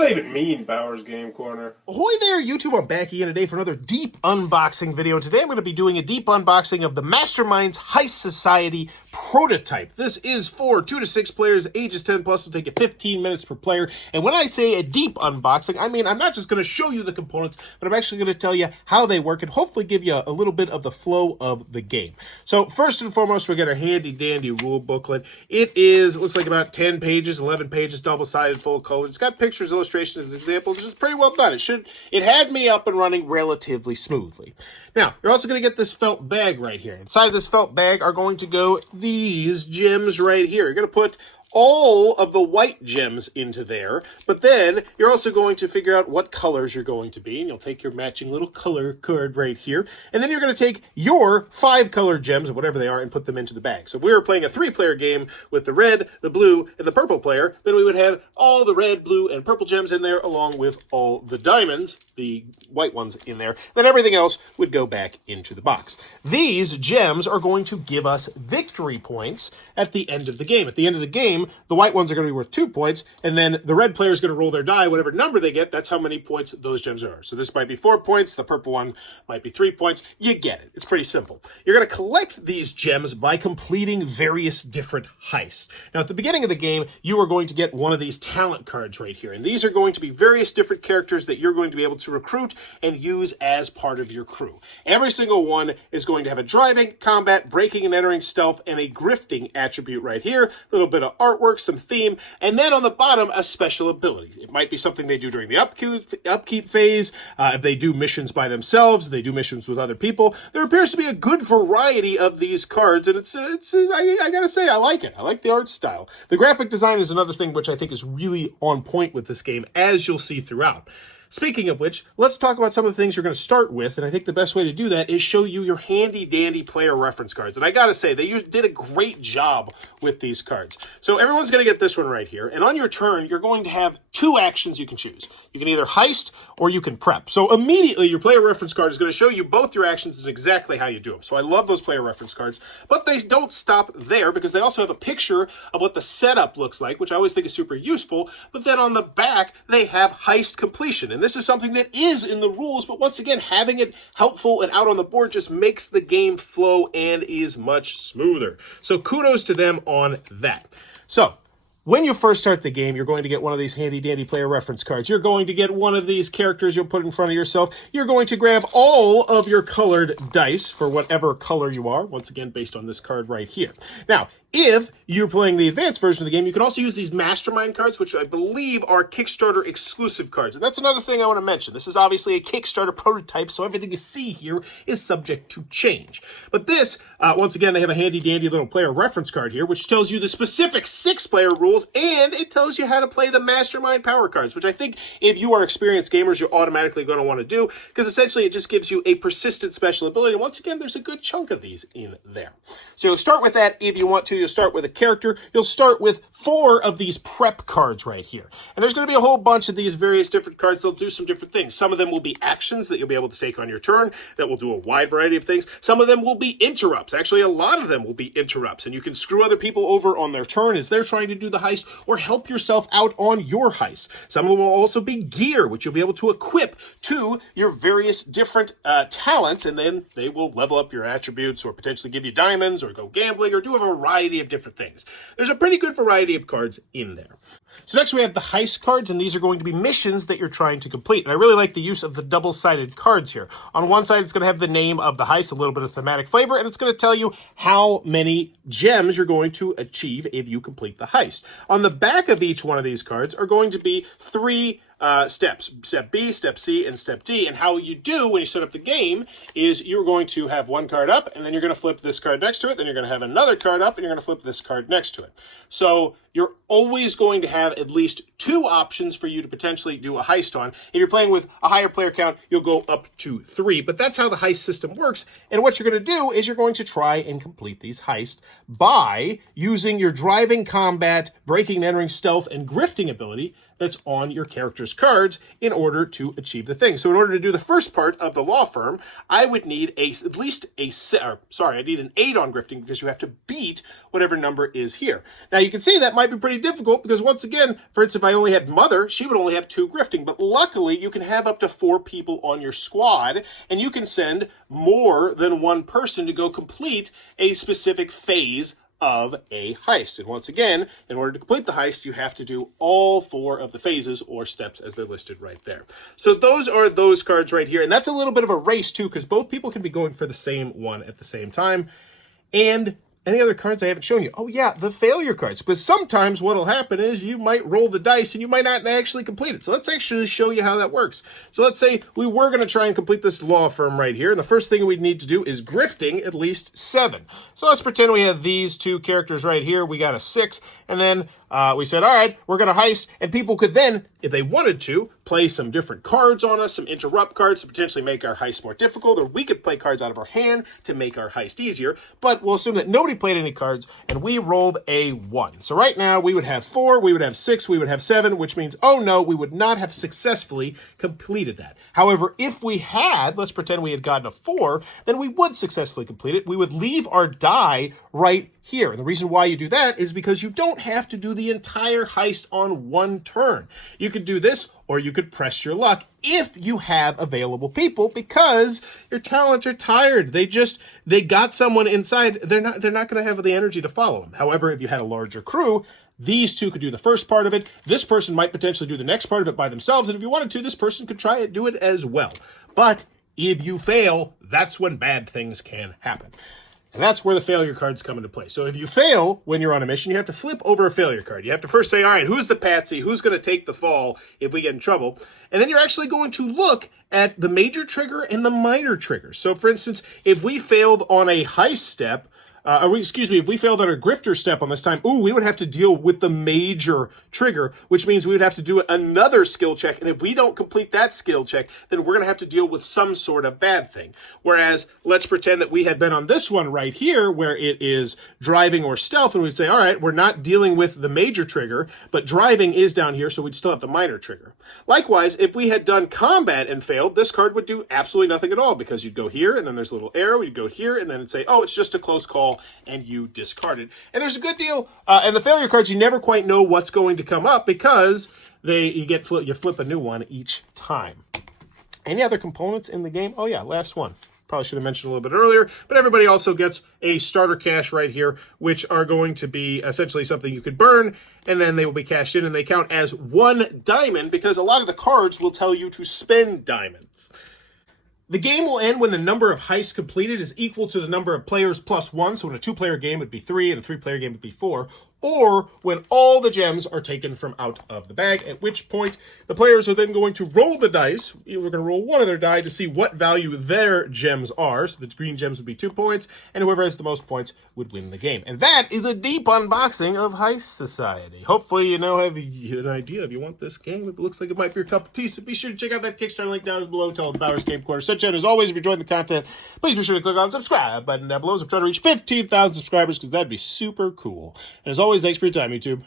that even mean, Bowers Game Corner? Ahoy there, YouTube. I'm back again today for another deep unboxing video. Today I'm going to be doing a deep unboxing of the Masterminds Heist Society prototype. This is for 2 to 6 players, ages 10 plus. It'll take you 15 minutes per player. And when I say a deep unboxing, I mean I'm not just going to show you the components, but I'm actually going to tell you how they work and hopefully give you a little bit of the flow of the game. So first and foremost, we got our handy dandy rule booklet. It looks like about 10 pages, 11 pages, double-sided, full color. It's got pictures, illustrations, examples. It's just pretty well done. It had me up and running relatively smoothly. Now, you're also going to get this felt bag right here. Inside of this felt bag are going to go these gems right here. You're going to put all of the white gems into there, but then you're also going to figure out what colors you're going to be, and you'll take your matching little color card right here, and then you're going to take your 5 colored gems, whatever they are, and put them into the bag. So if we were playing a 3-player game with the red, the blue, and the purple player, then we would have all the red, blue, and purple gems in there, along with all the diamonds, the white ones in there. Then everything else would go back into the box. These gems are going to give us victory points at the end of the game. At the end of the game, the white ones are going to be worth 2 points, and then the red player is going to roll their die. Whatever number they get, that's how many points those gems are. So this might be 4 points. The purple one might be 3 points. You get it. It's pretty simple. You're going to collect these gems by completing various different heists. Now, at the beginning of the game, you are going to get one of these talent cards right here, and these are going to be various different characters that you're going to be able to recruit and use as part of your crew. Every single one is going to have a driving, combat, breaking and entering, stealth, and a grifting attribute right here. A little bit of artwork, some theme, and then on the bottom, a special ability. It might be something they do during the upkeep phase. If they do missions by themselves, they do missions with other people. There appears to be a good variety of these cards, and I gotta say, I like it. I like the art style. The graphic design is another thing which I think is really on point with this game, as you'll see throughout. Speaking of which, let's talk about some of the things you're going to start with, and I think the best way to do that is show you your handy-dandy player reference cards. And I gotta say, they did a great job with these cards. So everyone's going to get this one right here, and on your turn, you're going to have 2 actions you can choose. You can either heist or you can prep. So immediately, your player reference card is going to show you both your actions and exactly how you do them. So I love those player reference cards, but they don't stop there because they also have a picture of what the setup looks like, which I always think is super useful, but then on the back, they have heist completion. And this is something that is in the rules, but once again, having it helpful and out on the board just makes the game flow and is much smoother. So kudos to them on that. So when you first start the game, you're going to get one of these handy-dandy player reference cards. You're going to get one of these characters you'll put in front of yourself. You're going to grab all of your colored dice for whatever color you are, once again, based on this card right here. Now, if you're playing the advanced version of the game, you can also use these Mastermind cards, which I believe are Kickstarter exclusive cards. And that's another thing I want to mention. This is obviously a Kickstarter prototype, so everything you see here is subject to change. But this, once again, they have a handy-dandy little player reference card here, which tells you the specific 6-player rules, and it tells you how to play the Mastermind power cards, which I think if you are experienced gamers, you're automatically going to want to do, because essentially it just gives you a persistent special ability. And once again, there's a good chunk of these in there. So you'll start with that if you want to. You'll start with a character. You'll start with 4 of these prep cards right here. And there's going to be a whole bunch of these various different cards. They'll do some different things. Some of them will be actions that you'll be able to take on your turn that will do a wide variety of things. Some of them will be interrupts. Actually, a lot of them will be interrupts. And you can screw other people over on their turn as they're trying to do the heist or help yourself out on your heist. Some of them will also be gear, which you'll be able to equip to your various different talents. And then they will level up your attributes or potentially give you diamonds or go gambling or do a variety of different things. There's a pretty good variety of cards in there. So next we have the heist cards, and these are going to be missions that you're trying to complete. And I really like the use of the double-sided cards here. On one side, it's going to have the name of the heist, a little bit of thematic flavor, and it's going to tell you how many gems you're going to achieve if you complete the heist. On the back of each one of these cards are going to be 3 steps. Step B, Step C, and Step D. And how you do when you set up the game is you're going to have one card up, and then you're going to flip this card next to it, then you're going to have another card up, and you're going to flip this card next to it. So you're always going to have at least 2 options for you to potentially do a heist on. If you're playing with a higher player count, you'll go up to 3. But that's how the heist system works. And what you're going to do is you're going to try and complete these heists by using your driving, combat, breaking, entering, stealth, and grifting ability that's on your character's cards in order to achieve the thing. So in order to do the first part of the law firm, I would need at least I need an 8 on grifting because you have to beat whatever number is here. Now you can see that might be pretty difficult because once again, for instance, if I only had Mother, she would only have 2 grifting, but luckily you can have up to 4 people on your squad and you can send more than one person to go complete a specific phase of a heist. And once again, in order to complete the heist, you have to do all 4 of the phases or steps as they're listed right there. So those are those cards right here. And that's a little bit of a race too, because both people can be going for the same one at the same time. And any other cards I haven't shown you? Oh yeah, the failure cards. Because sometimes what'll happen is you might roll the dice and you might not actually complete it. So let's actually show you how that works. So let's say we were going to try and complete this law firm right here. And the first thing we'd need to do is grifting at least 7. So let's pretend we have these 2 characters right here. We got a 6. And then we said, all right, we're going to heist. And people could then, if they wanted to, play some different cards on us, some interrupt cards to potentially make our heist more difficult, or we could play cards out of our hand to make our heist easier. But we'll assume that nobody played any cards, and we rolled a 1. So right now, we would have 4, we would have 6, we would have 7, which means, oh no, we would not have successfully completed that. However, if we had, let's pretend we had gotten a 4, then we would successfully complete it. We would leave our die right here. And the reason why you do that is because you don't have to do the entire heist on one turn. You could do this, or you could press your luck if you have available people, because your talents are tired. They got someone inside. They're not going to have the energy to follow them. However, if you had a larger crew, these 2 could do the first part of it. This person might potentially do the next part of it by themselves. And if you wanted to, this person could try and do it as well. But if you fail, that's when bad things can happen. And that's where the failure cards come into play. So if you fail when you're on a mission, you have to flip over a failure card. You have to first say, all right, who's the patsy? Who's going to take the fall if we get in trouble? And then you're actually going to look at the major trigger and the minor trigger. So for instance, if we failed on a heist step, if we failed at our grifter step on this time, we would have to deal with the major trigger, which means we would have to do another skill check. And if we don't complete that skill check, then we're going to have to deal with some sort of bad thing. Whereas let's pretend that we had been on this one right here, where it is driving or stealth. And we'd say, all right, we're not dealing with the major trigger, but driving is down here. So we'd still have the minor trigger. Likewise, if we had done combat and failed, this card would do absolutely nothing at all, because you'd go here and then there's a little arrow. You'd go here and then it'd say, oh, it's just a close call. And you discard it. And there's a good deal. And the failure cards, you never quite know what's going to come up because you flip a new one each time. Any other components in the game? Oh yeah, last one. Probably should have mentioned a little bit earlier, but everybody also gets a starter cash right here, which are going to be essentially something you could burn, and then they will be cashed in, and they count as 1 diamond because a lot of the cards will tell you to spend diamonds. The game will end when the number of heists completed is equal to the number of players plus 1. So in a 2-player game, it would be 3, and a 3-player game would be 4. Or when all the gems are taken from out of the bag, at which point the players are then going to roll the dice. We're going to roll one of their die to see what value their gems are. So the green gems would be 2 points, and whoever has the most points would win the game. And that is a deep unboxing of Heist Society. Hopefully you now have an idea if you want this game. It looks like it might be your cup of tea, so be sure to check out that Kickstarter link down below. Tell Bowers Game Corner. Such as always, if you're enjoying the content, please be sure to click on the subscribe button down below. So I'm trying to reach 15,000 subscribers because that'd be super cool. And as always, thanks for your time, YouTube.